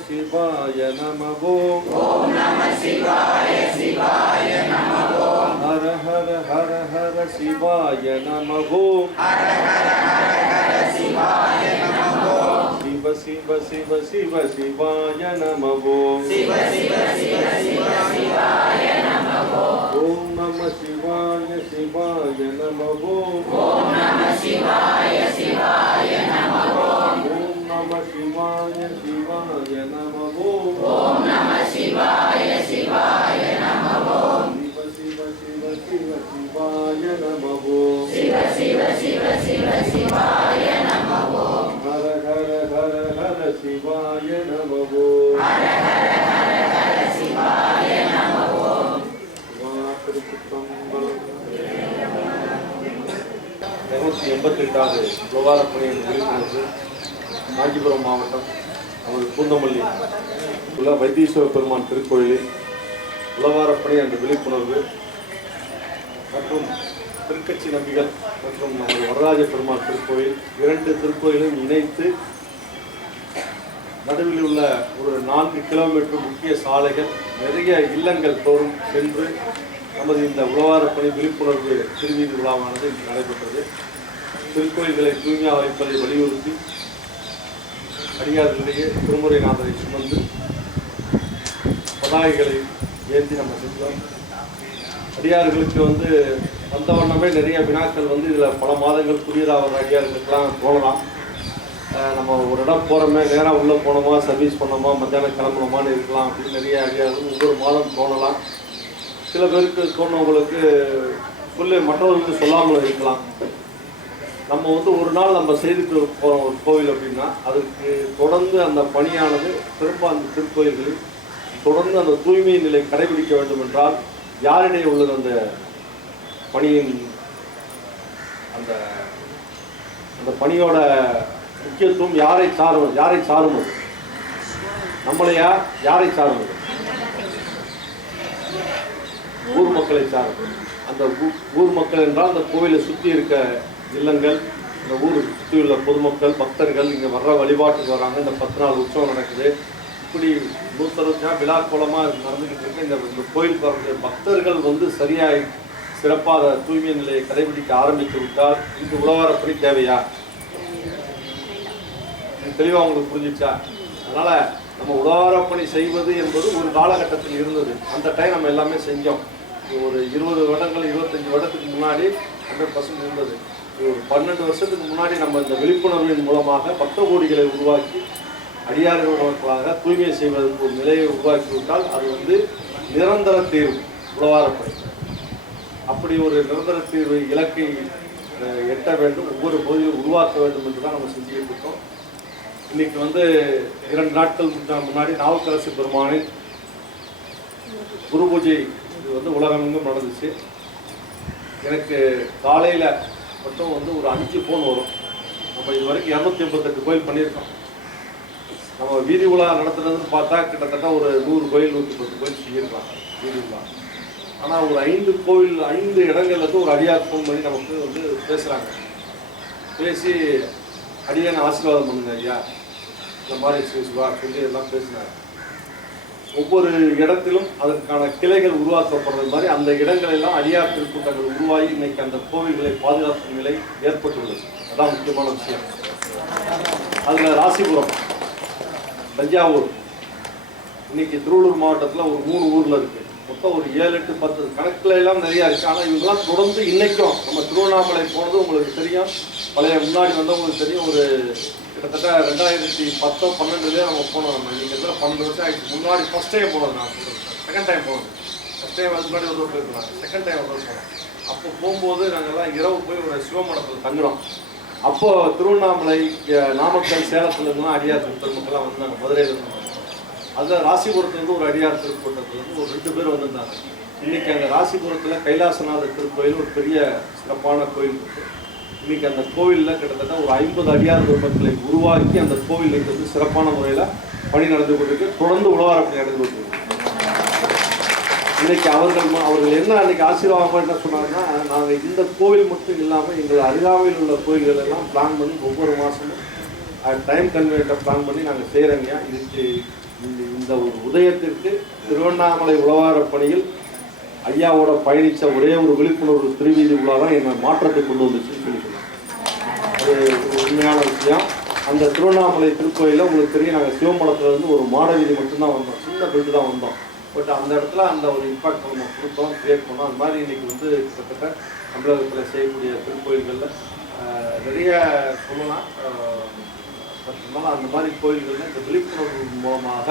சிவாய நம ஓம் ஹர ஹர ஹர ஹர சிவாய நம ஓம் சிவ சிவ சிவ சிவ சிவாய நம ஓம் ஓம் நம சிவாய சிவாய நம ஓம் ஓம் நம சிவாய சிவாய நம ஓம் சிவ சிவ சிவ சிவ சிவாய நம ஓம் ஹர ஹர ஹர ஹர சிவாய நம ஓம் இருநூத்தி எண்பத்தி எட்டாவது விவகாரப்பணி விழிப்புணர்வு காஞ்சிபுரம் மாவட்டம் நமது பூந்தமல்லி உள்ள வைத்தீஸ்வர பெருமான் திருக்கோயிலில் உழவாரப்பணி என்ற விழிப்புணர்வு மற்றும் திருக்கட்சி நம்பிகள் மற்றும் நமது வரராஜ பெருமாள் திருக்கோயில் இரண்டு திருக்கோயிலும் இணைத்து நடுவில் உள்ள ஒரு நான்கு கிலோமீட்டர் முக்கிய சாலைகள் நிறைய இல்லங்கள் தோறும் சென்று நமது இந்த உழவாரப்பணி விழிப்புணர்வு திருவீதி விழாவானது இன்று நடைபெற்றது. திருக்கோயில்களை தூய்மையாக வைப்பதை வலியுறுத்தி அடியார்களிடையே திருமுறைநாதரை சுமந்து பதாகைகளை ஏந்தி நம்ம செஞ்சோம் அடியார்களுக்கு வந்து வந்த வண்ணமே நிறைய வினாக்கள் வந்து இதில் பல மாதங்கள் புதியதாக வர அடியார்களுக்கெல்லாம் தோணலாம் நம்ம ஒரு இடம் போகிறோமே நேராக உள்ளே போனோமா சர்வீஸ் பண்ணோமா மத்தியானம் கிளம்பணுமான்னு இருக்கலாம் அப்படின்னு நிறைய அடியார்கள் ஒவ்வொரு மாதம் தோணலாம். சில பேருக்கு தோணவங்களுக்கு சொல்லி மற்றவர்களுக்கு சொல்லாமல் இருக்கலாம். நம்ம வந்து ஒரு நாள் நம்ம செய்துட்டு போகிறோம் ஒரு கோவில் அப்படின்னா அதுக்கு தொடர்ந்து அந்த பணியானது திரும்ப அந்த திருக்கோயில்களில் தொடர்ந்து அந்த தூய்மை நிலை கடைபிடிக்க வேண்டும் என்றால் யாரிடையே உள்ளது அந்த பணியின் அந்த அந்த பணியோட முக்கியத்துவம் யாரை சாரும் யாரை சாரும் அது நம்மளையா யாரை சாரும் அது ஊர் மக்களை சாரும் அந்த ஊர் மக்கள் என்றால் அந்த கோவிலை சுற்றி இருக்க இல்லங்கள் இந்த ஊர் சுற்றி உள்ள பொதுமக்கள் பக்தர்கள் இங்கே வர்ற வழிபாட்டுக்கு வராங்க. இந்த பத்து நாள் உற்சவம் நடக்குது. இப்படி நூற்றறுபத்தி நாள் விழா கோலமாக நடந்துக்கிட்டு இருக்கு. இந்த இந்த கோயிலுக்கு வரக்கூடிய பக்தர்கள் வந்து சரியாக சிறப்பாக தூய்மை நிலையை கடைபிடிக்க ஆரம்பித்து விட்டால் இந்த உழவாரப்படி தேவையா? தெளிவாக உங்களுக்கு புரிஞ்சிச்சா? அதனால் நம்ம உழவாரப்பணி செய்வது என்பது ஒரு காலகட்டத்தில் இருந்தது. அந்த டைம் நம்ம எல்லாமே செஞ்சோம். ஒரு இருபது வருடங்கள் இருபத்தஞ்சி வருடத்துக்கு முன்னாடி ஹண்ட்ரட் பர்சன்ட் இருந்தது. ஒரு பன்னெண்டு வருஷத்துக்கு முன்னாடி நம்ம இந்த விழிப்புணர்வின் மூலமாக பக்த கோடிகளை உருவாக்கி அடியார்களுக்காக தூய்மை செய்வதற்கு ஒரு நிலையை உருவாக்கி விட்டால் அது வந்து நிரந்தர தீர்வு உழவாரப்பணி அப்படி ஒரு நிரந்தர தீர்வு இலக்கை அஹ், எட்ட வேண்டும் ஒவ்வொரு பகுதியும் உருவாக்க வேண்டும் என்று தான் நம்ம செஞ்சுக்கிட்டு இருக்கோம் இன்னைக்கு வந்து இரண்டு நாட்கள் முன்னாடி நாவுக்கரசு பெருமானின் குரு பூஜை இது வந்து உலகமெங்கும் நடந்துச்சு. எனக்கு காலையில் மொத்தம் வந்து ஒரு அஞ்சு ஃபோன் வரும். நம்ம இது வரைக்கும் இரநூத்தி எண்பத்தெட்டு கோயில் பண்ணியிருக்கோம். நம்ம வீதி உலா நடத்துனதுன்னு பார்த்தா கிட்டத்தட்ட ஒரு நூறு கோயில் நூற்றி பத்து கோயில் செஞ்சிருக்கலாம் வீதி உலா. ஆனால் ஒரு ஐந்து கோவில் ஐந்து இடங்கள்ல இருந்து ஒரு அடியார் ஃபோன் பண்ணி நமக்கு வந்து பேசுகிறாங்க பேசி அடியான ஆசீர்வாதம் பண்ணுங்க ஐயா. இந்த மாதிரி சிவா சொல்லி எல்லாம் பேசினாங்க ஒவ்வொரு இடத்திலும் அதற்கான கிளைகள் உருவாக்கப்படுறது மாதிரி அந்த இடங்களெல்லாம் அடியார் திருக்கூட்டங்கள் உருவாகி இன்னைக்கு அந்த கோவில்களை பாதுகாக்கும் நிலை ஏற்பட்டுள்ளது. அதான் முக்கியமான விஷயம். அதில் ராசிபுரம் தஞ்சாவூர். இன்னைக்கு திருவள்ளூர் மாவட்டத்தில் ஒரு மூணு ஊரில் இருக்குது மொத்தம் ஒரு ஏழு எட்டு பத்து கணக்கில் எல்லாம் நிறையா இருக்குது ஆனால் இவங்கெல்லாம் தொடர்ந்து இன்றைக்கும் நம்ம திருவண்ணாமலை போனது உங்களுக்கு தெரியும். பழைய முன்னாடி வந்தவங்களுக்கு தெரியும். ஒரு கிட்டத்தட்ட ரெண்டாயிரத்தி பத்தோ பன்னெண்டுலேயே நம்ம போனோம் நம்ம. நீங்கள் இருக்கிற பன்னெண்டு வருஷம் ஆகிடுச்சு முன்னாடி ஃபர்ஸ்ட் டைம் போனோம் நான். செகண்ட் டைம் போனோம். ஃபர்ஸ்ட் டைம் அதுக்கு முன்னாடி ஒரு தடவை செகண்ட் டைம் ஒரு போனோம். அப்போ போகும்போது நாங்கள்லாம் இரவு போய் ஒரு சிவமடத்தில் தங்குறோம். அப்போது திருவண்ணாமலை நாமக்கல் சேலத்தில் இருந்தால் அடியார் பெருமக்கள்லாம் வந்தாங்க. மதுரையில் இருந்து அதில் ராசிபுரத்துலேருந்து ஒரு அடியார் திருக்கூட்டத்துலேருந்து ஒரு ரெண்டு பேர் வந்திருந்தாங்க. இன்றைக்கி அந்த ராசிபுரத்தில் கைலாசநாதர் திருக்கோயில் ஒரு பெரிய சிறப்பான கோயில் இருக்குது இன்னைக்கு அந்த கோவிலில் கிட்டத்தட்ட ஒரு ஐம்பது அடியார் பெருமக்களை உருவாக்கி அந்த கோவில் இன்னைக்கு வந்து சிறப்பான முறையில் பணி நடந்து கொண்டிருக்கு. தொடர்ந்து உழவாரப்பணி நடந்து கொண்டிருக்கு. இன்னைக்கு அவர்கள் அவர்கள் என்ன அன்னைக்கு ஆசீர்வாதமாக என்ன சொன்னாங்கன்னா நாங்கள் இந்த கோவில் மட்டும் இல்லாமல் எங்கள் அருகாமையில் உள்ள கோயில்கள் எல்லாம் பிளான் பண்ணி ஒவ்வொரு மாதமும் டைம் கன்வென்ட்டை பிளான் பண்ணி நாங்கள் செய்கிறோங்க இதுக்கு இந்த இந்த ஒரு உதயத்திற்கு திருவண்ணாமலை உழவாரப் பணியில் ஐயாவோட பயணித்த ஒரே ஒரு விழிப்புணர்வு திருவீதி உலா தான் என்னை மாற்றத்தை கொண்டு வந்துச்சுன்னு சொல்லி அது உண்மையான விஷயம். அந்த திருவண்ணாமலை திருக்கோயிலில் உங்களுக்கு தெரியும் நாங்கள் சிவமலத்தில் வந்து ஒரு மாட வீதி மட்டும்தான் வந்தோம். சின்ன பில்டு தான் வந்தோம். பட் அந்த இடத்துல அந்த ஒரு இம்பாக்ட் நம்ம கொடுத்தோம் கிரியேட் பண்ணோம். அந்த மாதிரி இன்றைக்கி வந்து கிட்டத்தட்ட தமிழகத்தில் செய்யக்கூடிய திருக்கோயில்களில் நிறைய சொல்லலாம். அந்த மாதிரி கோயில்களில் இந்த விழிப்புணர்வு மூலமாக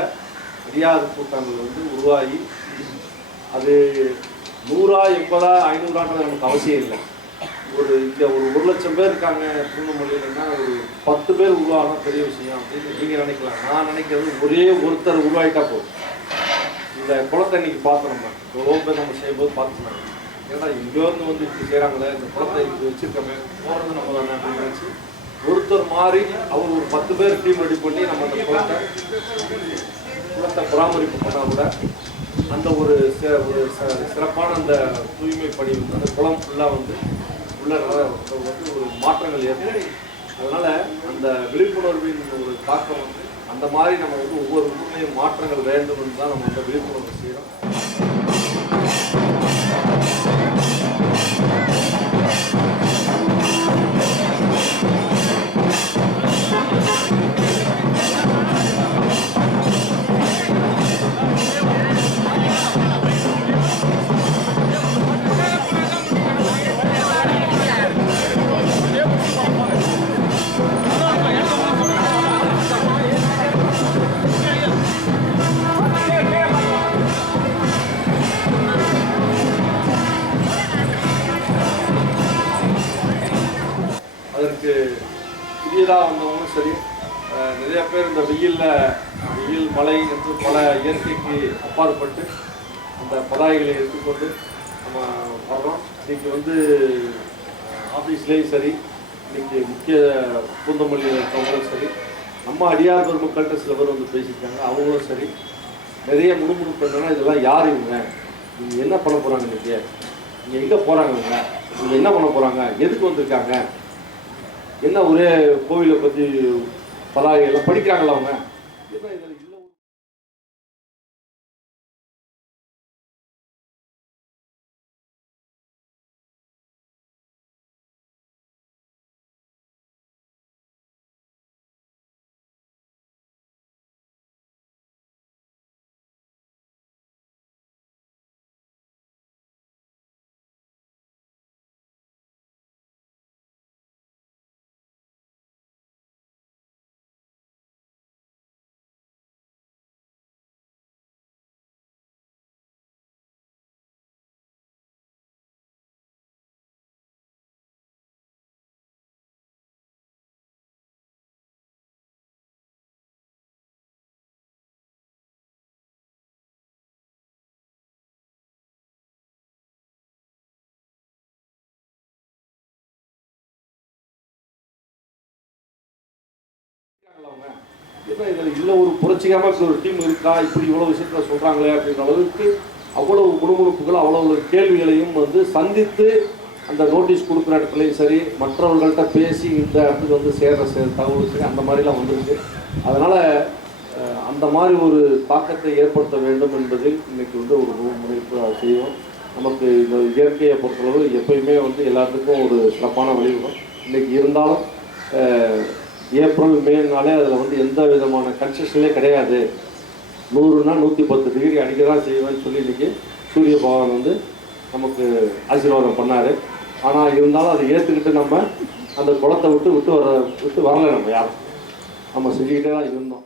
அறியாத கூட்டங்கள் வந்து உருவாகி அது நூறா எண்பதா ஐநூறான்றது நமக்கு அவசியம் இல்லை. ஒரு இங்க ஒரு ஒரு லட்சம் பேர் இருக்காங்க திருவண்ணாமலையிலன்னா ஒரு பத்து பேர் உருவானா பெரிய விஷயம் அப்படின்னு நீங்க நினைக்கலாம். நான் நினைக்கிறது ஒரே ஒருத்தர் உருவாயிட்டா போதும். இந்த குளத்தை இன்னைக்கு பார்த்தோம் நம்ம. எவ்வளோ பேர் நம்ம செய்யும்போது பார்த்துக்கலாம் ஏன்னா இங்கேருந்து வந்து இப்படி செய்கிறாங்களே இந்த குளத்தை இப்படி வச்சிருக்கோமே போகிறது நம்ம தானே அப்படின்னு நினச்சி ஒருத்தர் மாறி அவர் ஒரு பத்து பேர் டீம் ரெடி பண்ணி நம்ம அந்த குளத்தை குளத்தை பராமரிப்பு பண்ணால் கூட அந்த ஒரு ஒரு ச- சிறப்பான அந்த தூய்மை பணி அந்த குளம் ஃபுல்லாக வந்து உள்ள நல்ல வந்து ஒரு மாற்றங்கள் ஏற்படும். அதனால அந்த விழிப்புணர்வின் ஒரு தாக்கம் வந்து அந்த மாதிரி நம்ம வந்து ஒவ்வொரு ஊர்லேயும் மாற்றங்கள் வேண்டும் தான் நம்ம அந்த விழிப்புணர்வு நம்ம மக்கள்கிட்ட சில பேர் வந்து பேசியிருக்காங்க. அவங்களும் சரி. நிறைய முணுமுணுப்பு என்னன்னா இதெல்லாம் யார் இவங்க? இவங்க என்ன பண்ண போகிறாங்க இன்னைக்கு இங்கே எங்கே போகிறாங்க இவங்க? இவங்க என்ன பண்ண போகிறாங்க எதுக்கு வந்திருக்காங்க? என்ன ஒரே கோவிலை பற்றி பதாகை எல்லாம் படிக்கிறாங்களா அவங்க? என்ன என்ன இதில் இல்லை ஒரு புரட்சிகரமாக ஒரு டீம் இருக்கா இப்படி இவ்வளோ விஷயத்தில் சொல்கிறாங்களே அப்படின்ற அளவுக்கு அவ்வளவு முணுமுணுப்புகள் அவ்வளவு கேள்விகளையும் வந்து சந்தித்து அந்த நோட்டீஸ் கொடுக்குற இடத்துலையும் சரி மற்றவர்கள்ட்ட பேசி இந்த இடத்துக்கு வந்து சேர்ற சே தகவல் சரி அந்த மாதிரிலாம் வந்திருக்கு. அதனால் அந்த மாதிரி ஒரு தாக்கத்தை ஏற்படுத்த வேண்டும் என்பதில் இன்றைக்கி வந்து ஒரு முனைப்பு செய்வோம். நமக்கு இந்த இயற்கையை பொறுத்தளவு எப்பயுமே வந்து எல்லாத்துக்கும் ஒரு சிறப்பான வழிவிடும் இன்றைக்கி இருந்தாலும் ஏப்ரல் மேனாலே அதில் வந்து எந்த விதமான கன்செஷனே கிடையாது. நூறுனா நூற்றி பத்து டிகிரி அடிக்க தான் செய்வேன்னு சொல்லி இன்றைக்கி சூரிய பகவான் வந்து நமக்கு ஆசீர்வாதம் பண்ணார். ஆனால் இருந்தாலும் அதை ஏற்றுக்கிட்டு நம்ம அந்த குளத்தை விட்டு விட்டு வர விட்டு வரலை நம்ம யாரும். நம்ம செஞ்சுக்கிட்டே தான் இருந்தோம்.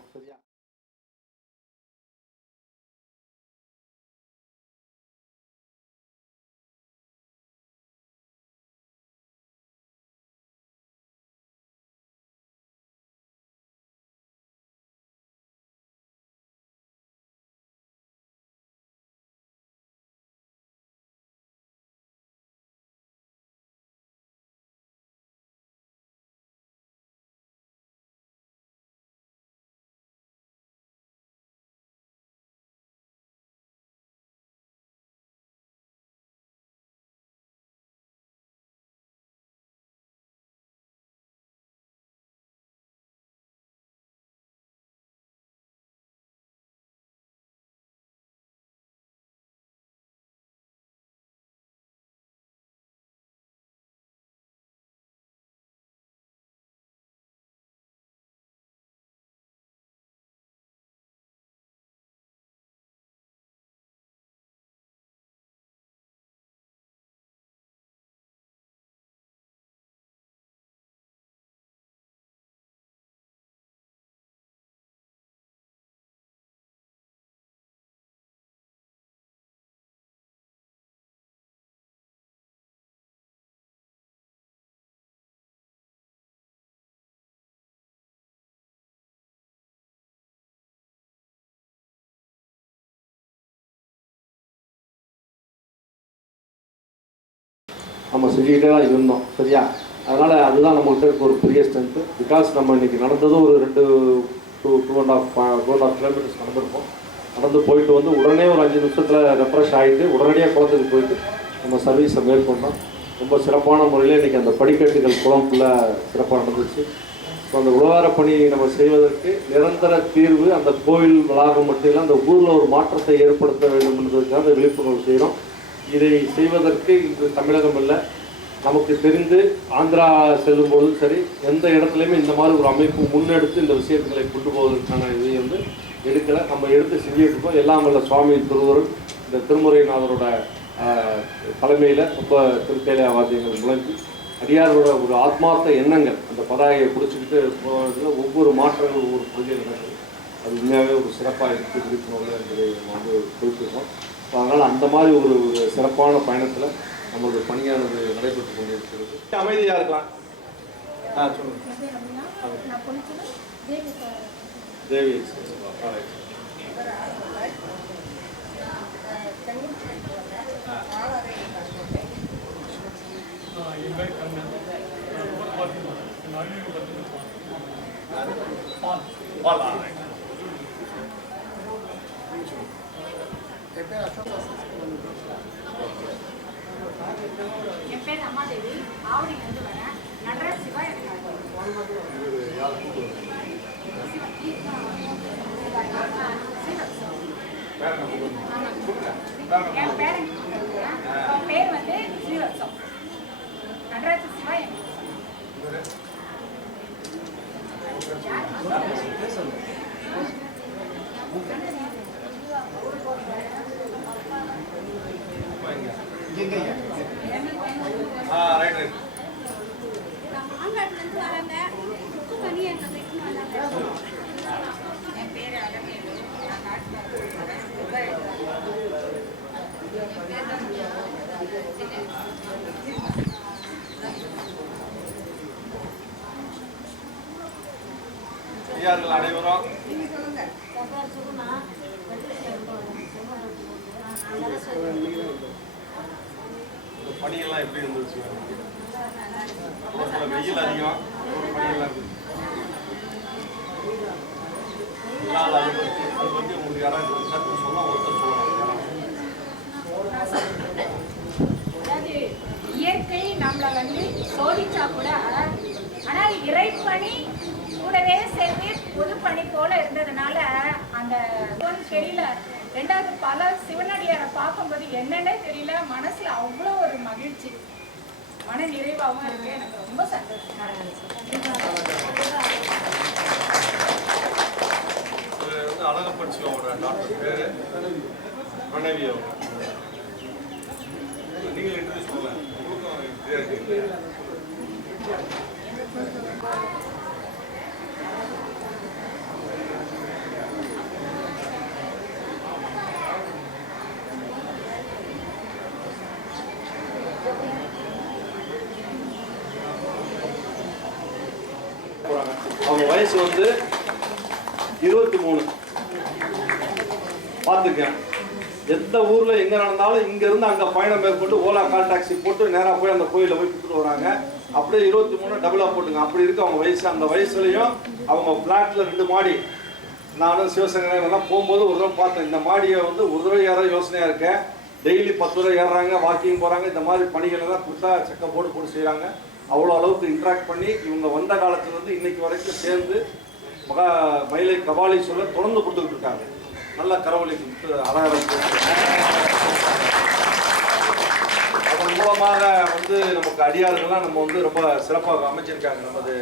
நம்ம செஞ்சுக்கிட்டே தான் இருந்தோம் சரியா? அதனால் அதுதான் நம்மகிட்ட இருக்க ஒரு பெரிய ஸ்ட்ரென்த்து பிகாஸ் நம்ம இன்றைக்கி நடந்ததும் ஒரு ரெண்டு two two and half two and half kilometres நடந்திருப்போம் நடந்து போயிட்டு வந்து உடனே ஒரு அஞ்சு நிமிஷத்தில் ரெஃப்ரெஷ் ஆகிட்டு உடனடியாக குளத்துக்கு போயிட்டு நம்ம சர்வீஸை மேற்கொண்டோம். ரொம்ப சிறப்பான முறையில் இன்றைக்கி அந்த படிக்கட்டுகள் குளம் ஃபுல்லாக சிறப்பாக நடந்துச்சு. ஸோ அந்த உழவார பணி நம்ம செய்வதற்கு நிரந்தர தீர்வு அந்த கோவில் வளாகம் மட்டும் இல்லை அந்த ஊரில் ஒரு மாற்றத்தை ஏற்படுத்த வேண்டும் என்பதற்காக அந்த விழிப்புணர்வு செய்கிறோம் இதை செய்வதற்கு இன்று தமிழகம் இல்லை நமக்கு தெரிந்து ஆந்திரா செல்லும்போதும் சரி எந்த இடத்துலையுமே இந்த மாதிரி ஒரு அமைப்பு முன்னெடுத்து இந்த விஷயங்களை கொண்டு போவதற்கான இதை வந்து எடுக்கலை. நம்ம எடுத்து செஞ்சுட்டு இருக்கோம் எல்லாம் வல்ல சுவாமி திருவருள் இந்த திருமுறைநாதரோட தலைமையில் ரொம்ப திருக்கையில வாத்தியங்கள் முழங்கி அடியாரோட ஒரு ஆத்மார்த்த எண்ணங்கள் அந்த பதாகையை பிடிச்சிக்கிட்டு போகிறதுல ஒவ்வொரு மாற்றங்கள் ஒவ்வொரு பகுதியில் நடக்குது. அது உண்மையாகவே ஒரு சிறப்பாக இருக்குது விழிப்புணர்வு என்பதை நம்ம வந்து குறிப்பிடுறோம். அதனால் அந்த மாதிரி ஒரு சிறப்பான பயணத்தில் நம்மளுடைய பணியானது நடைபெற்று கொண்டிருக்கிறது. அமைதியாக இருக்கலாம். ஆ சொல்லுங்கள் என் பேர் ரம்யா. நான் சார் தேவி என் பேர் அம்மாதேவி ஆவடியிலேருந்து வரேன். நடராஜ் சிவா எனக்கு என் பேரன் அவன் பேர் வந்து ஸ்ரீவத்சம் நடராஜ் சிவா எனக்கு ஆ ரைட் ரைட் நான் மாங்காட்டுலேருந்து வரேங்க புக்கு பண்ணி எங்கள் வீட்டுக்கு வந்தாங்க என் பேர் அலமேலு நான் காட்டுல வரேன் துபாய் பெரியார்கள் அனைவரும். பணியெல்லாம் எப்படி இருந்துச்சு? ரோட்ல வெயில் அதிகம். ஒரு பணியெல்லாம் இருந்துச்சு அதை பற்றி அதை பற்றி உங்களுக்கு யாராவது சொல்ல ஒருத்தர் சொல்லலாம் இயற்கை நம்மளை வந்து சோதிச்சா கூட ஆனால் இறைப்பணி கூடவே சேர்ந்து பொது பணி போல இருந்ததுனால அந்த தெரியல. ரெண்டாவது பல சிவனடியாரை பார்க்கும்போது என்னன்னே தெரியல. மனசுல அவ்வளோ ஒரு மகிழ்ச்சி. மன நிறைவாகவும் இருக்கு. எனக்கு ரொம்ப சந்தோஷமா இருந்துச்சு அவரோட டாக்டர் பேரு? மனைவி அவங்க நீங்கள் இன்ட்ரடியூஸ் உங்களுக்கும் clear இருக்கு. போறாங்க. அவங்க வயசு வந்து இருபத்தி மூணு. பார்த்துக்கேன் எந்த ஊரில் எங்கே நடந்தாலும் இங்கேருந்து அங்கே பயணம் மேற்கொண்டு ஓலா கால் டாக்ஸி போட்டு நேராக போய் அந்த கோயிலில் போய் கொடுத்துட்டு வராங்க. அப்படியே இருபத்தி மூணு டபுளாக போட்டுங்க. அப்படி இருக்கு அவங்க வயசு. அந்த வயசுலையும் அவங்க ஃப்ளாட்டில் ரெண்டு மாடி. நானும் சிவசங்கரெல்லாம் போகும்போது ஒரு தடவை பார்த்தேன். இந்த மாடியை வந்து ஒரு தடவை ஏற யோசனையாக இருக்கேன். டெய்லி பத்து தடவை ஏறுறாங்க வாக்கிங் போகிறாங்க இந்த மாதிரி பணிகள் எல்லாம் கொடுத்தா செக்கப் போட்டு போட்டு செய்கிறாங்க அவ்வளோ அளவுக்கு இன்ட்ராக்ட் பண்ணி இவங்க வந்த காலத்துலேருந்து இன்னைக்கு வரைக்கும் சேர்ந்து மகா மயிலை கபாலீஸ்வரர் தொடர்ந்து கொடுத்துக்கிட்டு இருக்காங்க. நல்ல கரவழிக்கு கொடுத்து அழகாக அதன் மூலமாக வந்து நமக்கு அடியார்கள்லாம் நம்ம வந்து ரொம்ப சிறப்பாக அமைச்சிருக்காங்க. நமது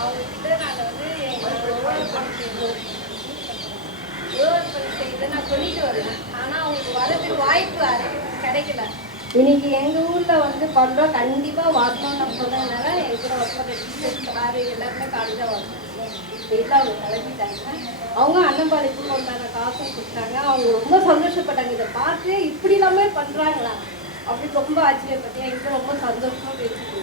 அவங்க கிட்ட நாங்கள் வந்து எங்களுக்கு உழவர் செய்யறதை நான் சொல்லிட்டு வரேன். ஆனால் அவங்களுக்கு வரதுக்கு வாய்ப்பு கிடைக்கல. இன்னைக்கு எங்கள் ஊரில் வந்து பண்ணுறோம் கண்டிப்பாக வரணும்னு சொன்னதுனால எங்கள் கூட ஒர்க் பண்ணுற சார் எல்லாருமே காலையில் வரணும். வீட்டில் அவங்க கிளம்பிட்டாங்க. அவங்க அன்னம்பாளையத்துக்கு கொண்டாங்க காசும் கொடுத்தாங்க. அவங்க ரொம்ப சந்தோஷப்பட்டாங்க. இதை பார்த்து இப்படி எல்லாமே பண்ணுறாங்களா அப்படி ரொம்ப ஆச்சரியப்பட்டேன் எங்களுக்கு ரொம்ப சந்தோஷமாக பேசிட்டு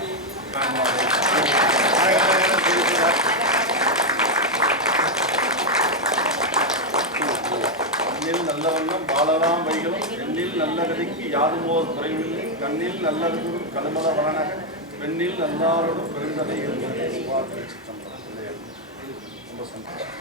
கண்ணில் நல்ல வண்ணம் பாலராம் வைகளும் பெண்ணில் நல்ல கதைக்கு யாரும் யாதுமோர் குறைவில்லை. கண்ணில் நல்ல கடுமல வளனக பெண்ணில் நல்லாரோடும் பெருந்தனை இருந்தது ரொம்ப சந்தோஷம்.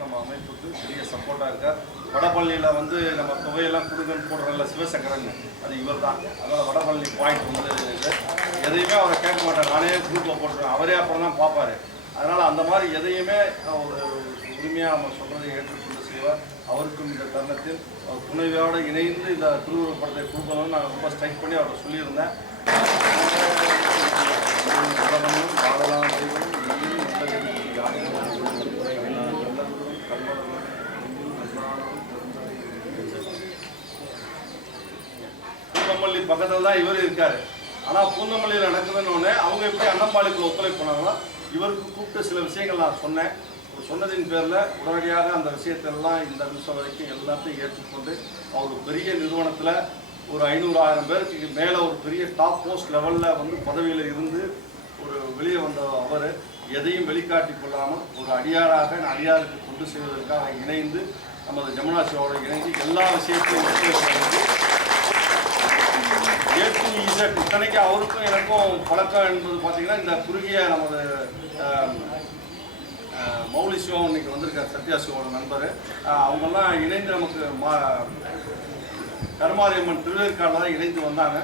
நம்ம அமைப்புக்கு பெரிய சப்போர்ட்டாக இருக்கார். வடபழனியில் வந்து நம்ம தொகையெல்லாம் கொடுங்கன்னு போடுறோம்ல சிவசங்கரன் அது இவர் தான் அதனால் வடபழனி பாயிண்ட் வந்து எதையுமே அவரை கேட்க மாட்டார். நானே குரூப்பில் போட்டுருவேன் அவரே அப்புறம் தான் பார்ப்பாரு. அதனால் அந்த மாதிரி எதையுமே ஒரு உரிமையாக நம்ம சொல்கிறதை ஏற்றுக்கொண்டு செய்வார் அவருக்கும் இந்த தருணத்தில் அவர் துணைவியோடு இணைந்து இந்த திருவுருவப் படத்தை கொடுக்கணும்னு நான் ரொம்ப ஸ்ட்ரைக் பண்ணி அவரை சொல்லியிருந்தேன். வடபழனியும் யாரும் பக்கத்தில் தான் இவர் இருக்கார். ஆனால் பூந்தமல்லியில் நடக்குதுன்னொன்னே அவங்க எப்படி அண்ணம்பாளுக்கு ஒத்துழைப்பு பண்ணாங்களோ இவருக்கு கூப்பிட்டு சில விஷயங்கள் நான் சொன்னேன். சொன்னதின் பேரில் உடனடியாக அந்த விஷயத்தெல்லாம் இந்த நிமிஷம் வரைக்கும் எல்லாத்தையும் ஏற்றுக்கொண்டு அவர் பெரிய நிறுவனத்தில் ஒரு ஐநூறு ஆயிரம் பேருக்கு மேலே ஒரு பெரிய டாப் போஸ்ட் லெவலில் வந்து பதவியில் இருந்து ஒரு வெளியே வந்த அவர் எதையும் வெளிக்காட்டி கொள்ளாமல் ஒரு அடியாராக அடியாருக்கு கொண்டு செய்வதற்காக இணைந்து நமது ஜமுனா சிவாவோடு இணைந்து எல்லா விஷயத்தையும் ஒத்துழைப்பு வழங்கி இத்தனைக்கு அவருக்கும் எனக்கும் பழக்கம் என்பது பார்த்தீங்கன்னா இந்த குறுகிய நமது மௌலி சிவம் இன்னைக்கு வந்திருக்கார் சத்யா சிவோட நண்பர். அவங்கெல்லாம் இணைந்து நமக்கு மா கருமாரியம்மன் திருவேற்காடில் தான் இணைந்து வந்தாங்க.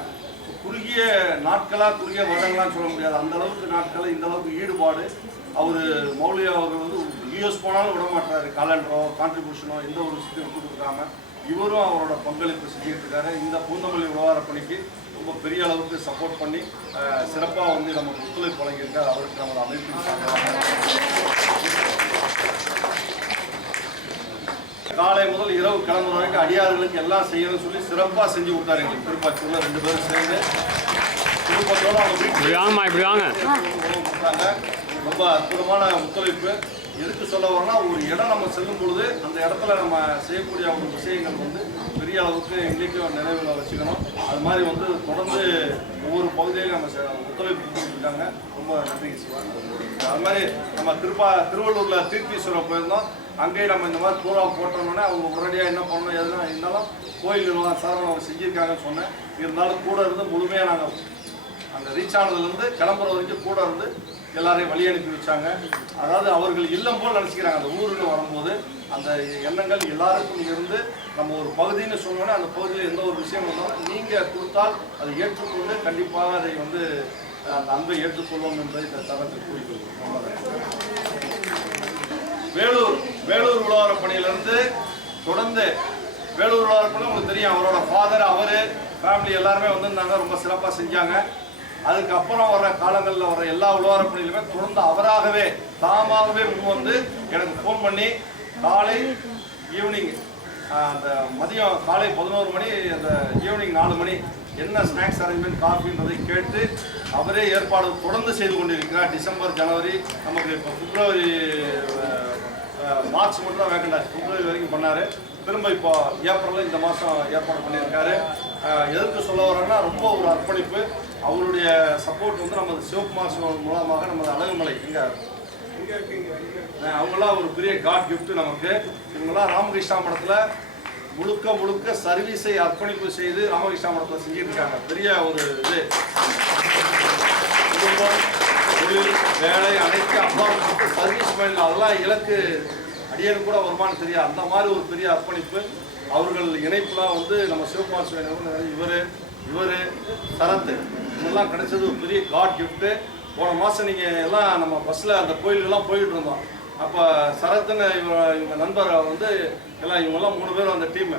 குறுகிய நாட்களாக குறுகிய வருடங்களான்னு சொல்ல முடியாது. அந்த அளவுக்கு நாட்கள் இந்த அளவுக்கு ஈடுபாடு. அவர் மௌலி அவர் வந்து யூஎஸ் போனாலும் விட மாட்டாரு. காலண்டரோ கான்ட்ரிபியூஷனோ எந்த ஒரு விஷயத்தையும் விட்டு கொடுக்காம இவரும் அவரோட பங்களிப்பு செஞ்சுட்டு இருக்காரு. இந்த பூந்தமல்லி உழவார பணிக்கு ரொம்ப பெரிய அளவுக்கு சப்போர்ட் பண்ணி சிறப்பாக வந்து நமக்கு ஒத்துழைப்பு வழங்கியிருக்கார் அவருக்கு நமது அமைப்பின் காலை முதல் இரவு கிளம்புற வரைக்கும் அடியார்களுக்கு எல்லாம் செய்யணும்னு சொல்லி சிறப்பாக செஞ்சு கொடுத்தாரு எங்களுக்கு. திருப்பாச்சூர்ல ரெண்டு பேரும் சேர்ந்து குடும்பத்தோட அவங்க இப்படி இப்படி வாங்க. கொடுத்தாங்க ரொம்ப அற்புதமான ஒத்துழைப்பு. எதுக்கு சொல்ல வரோம்னா ஒரு இடம் நம்ம செல்லும் பொழுது அந்த இடத்துல நம்ம செய்யக்கூடிய ஒரு விஷயங்கள் வந்து பெரிய அளவுக்கு எங்களுக்கும் நினைவில் வச்சுக்கணும். அது மாதிரி வந்து தொடர்ந்து ஒவ்வொரு பகுதியிலும் நம்ம செ- ஒத்துழைப்பு கொடுத்துருக்காங்க ரொம்ப நன்றிங்க சிவா. அது மாதிரி நம்ம திருப்பா திருவள்ளூரில் தீர்த்தீஸ்வரம் போயிருந்தோம். அங்கேயும் நம்ம இந்த மாதிரி பூரா போட்டோம்னே அவங்க உடனடியாக என்ன பண்ணணும் எதுனா இருந்தாலும் கோயில் நிர்வாகம் சார் அவங்க செஞ்சுருக்காங்கன்னு சொன்னேன். இருந்தாலும் கூட இருந்து முழுமையாக நாங்கள் அந்த ரீச் ஆனதுலேருந்து கிளம்புற வரைக்கும் கூட இருந்து எல்லாரையும் வழி அனுப்பி வச்சாங்க. அதாவது அவர்கள் இல்லம் போல் நினச்சிக்கிறாங்க. அந்த ஊருக்கு வரும்போது அந்த எண்ணங்கள் எல்லாருக்கும் இருந்து நம்ம ஒரு பகுதின்னு சொன்னோன்னா அந்த பகுதியில் எந்த ஒரு விஷயம் வந்தாலும் நீங்கள் கொடுத்தால் அதை ஏற்றுக்கொண்டு கண்டிப்பாக அதை வந்து அந்த அன்பை ஏற்றுக்கொள்வோம் என்பதை இந்த தரத்தில் கூறிக்கொள்வோம் வேலூர் வேலூர் உழவர பணியிலிருந்து தொடர்ந்து வேலூர் உழவார பணி உங்களுக்கு தெரியும் அவரோட ஃபாதர் அவர் ஃபேமிலி எல்லாருமே வந்திருந்தாங்க. ரொம்ப சிறப்பாக செஞ்சாங்க. அதுக்கப்புறம் வர காலங்களில் வர எல்லா உழவார பணியிலுமே தொடர்ந்து அவராகவே தாமாகவே முன் வந்து எனக்கு ஃபோன் பண்ணி காலை ஈவினிங் அந்த மதியம் காலை பதினோரு மணி அந்த ஈவினிங் நாலு மணி என்ன ஸ்நாக்ஸ் அரேஞ்ச்மெண்ட் காஃபின்றதை கேட்டு அவரே ஏற்பாடு தொடர்ந்து செய்து கொண்டிருக்கிறார். டிசம்பர் ஜனவரி நமக்கு இப்போ பிப்ரவரி மார்ச் மட்டும் தான் வேக்கண்டாச்சு பிப்ரவரி வரைக்கும் பண்ணார். திரும்ப இப்போ ஏப்ரலில் இந்த மாதம் ஏற்பாடு பண்ணியிருக்காரு. எதற்கு சொல்ல வரோன்னா ரொம்ப ஒரு அர்ப்பணிப்பு. அவருடைய சப்போர்ட் வந்து நமது சிவகுமார் சிவன் மூலமாக நமது அழகுமலை. இங்கே இருக்கீங்க அவங்களாம் ஒரு பெரிய காட் கிஃப்ட்டு நமக்கு. இவங்கெல்லாம் ராமகிருஷ்ணா மடத்தில் முழுக்க முழுக்க சர்வீஸை அர்ப்பணிப்பு செய்து ராமகிருஷ்ணா மடத்தில் செஞ்சுட்டு இருக்காங்க பெரிய ஒரு இது. குடும்பம் தொழில் வேலை அனைத்து அப்பா சர்வீஸ் மேன் அதெல்லாம் இலக்கு அடியனுக்கு கூட வருமானம் தெரியாது அந்த மாதிரி ஒரு பெரிய அர்ப்பணிப்பு. அவர்கள் இணைப்புலாம் வந்து நம்ம சிவகுமார் சிவன் இவர் இவர் சரத்து இதெல்லாம் கிடைச்சது ஒரு பெரிய காட் கிஃப்ட்டு போன மாதம் நீங்கள் எல்லாம் நம்ம பஸ்ஸில் அந்த கோயிலுக்கெல்லாம் போயிட்டு இருந்தோம். அப்போ சரத்துன்னு இவங்க இவங்க நண்பர் வந்து எல்லாம் இவங்கெல்லாம் மூணு பேரும் அந்த டீமு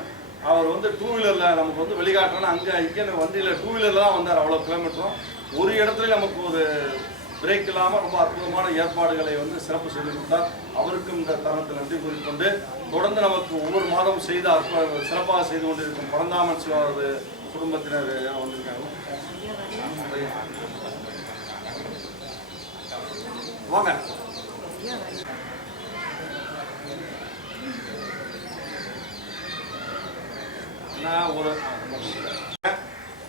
அவர் வந்து டூ வீலரில் நமக்கு வந்து வெளிக்காட்டுறோன்னா அங்கே இங்கே வண்டியில் டூ வீலரில் தான் வந்தார். அவ்வளோ கிலோமீட்டரும் ஒரு இடத்துல நமக்கு ஒரு பிரேக் இல்லாமல் ரொம்ப அற்புதமான ஏற்பாடுகளை வந்து சிறப்பு செய்து கொடுத்தார் அவருக்கும் இந்த தருணத்தில் நன்றி கூறிக்கொண்டு தொடர்ந்து நமக்கு ஒவ்வொரு மாதம் செய்து அற்ப சிறப்பாக செய்து கொண்டிருக்கும் பரந்தாமன் சிவாவது குடும்பத்தினர் வந்திருக்காங்க. வாங்க. நான் ஒரு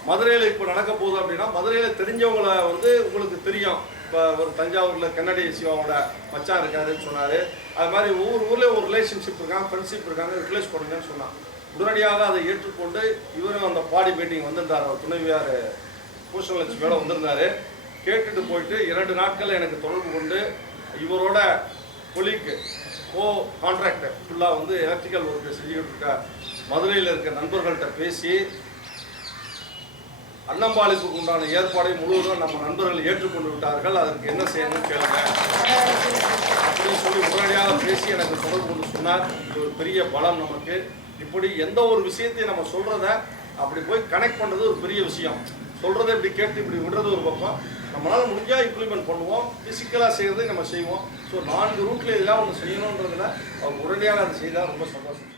மதுரையில் இப்போ நடக்க போகுது அப்படின்னா மதுரையில் தெரிஞ்சவங்களை வந்து உங்களுக்கு தெரியும். இப்போ ஒரு தஞ்சாவூரில் கன்னடி சிவாவோட மச்சான் இருக்காருன்னு சொன்னார். அது மாதிரி ஒவ்வொரு ஊர்லேயும் ஒரு ரிலேஷன்ஷிப் இருக்காங்க ஃப்ரெண்ட்ஷிப் இருக்காங்க ரிப்ளேஸ் பண்ணுங்கன்னு சொன்னான். உடனடியாக அதை ஏற்றுக்கொண்டு இவரும் அந்த பாடி மீட்டிங் வந்திருந்தார். அவர் துணைவியார் பூஷணலட்சுமியோட வந்திருந்தாரு. கேட்டுட்டு போயிட்டு இரண்டு நாட்கள் எனக்கு தொடர்பு கொண்டு இவரோட கொலிக்கு கோ கான்ட்ராக்டர் ஃபுல்லாக வந்து எலக்ட்ரிக்கல் ஒர்க்கு செஞ்சுக்கிட்டு இருக்க மதுரையில் இருக்க நண்பர்கள்ட்ட பேசி அன்னம்பாளிப்புக்கு உண்டான ஏற்பாடை முழுவதும் நம்ம நண்பர்கள் ஏற்றுக்கொண்டு விட்டார்கள். அதற்கு என்ன செய்யணும்னு கேளுங்க. அப்படின்னு சொல்லி உடனடியாக பேசி எனக்கு தொடர்பு கொண்டு சொன்னார். இது ஒரு பெரிய பலம் நமக்கு. இப்படி எந்த ஒரு விஷயத்தையும் நம்ம சொல்றத அப்படி போய் கனெக்ட் பண்றது ஒரு பெரிய விஷயம். சொல்கிறத இப்படி கேட்டு இப்படி விடுறது ஒரு பக்கம். நம்மளால முடிஞ்சா இம்ப்ளிமெண்ட் பண்ணுவோம். பிசிக்கலா செய்யறதை நம்ம செய்வோம். ஸோ நான்கு ரூட்ல இதெல்லாம் ஒன்று செய்யணுன்றதுல அவங்க உடனடியாக அதை செய்தால் ரொம்ப சந்தோஷம்.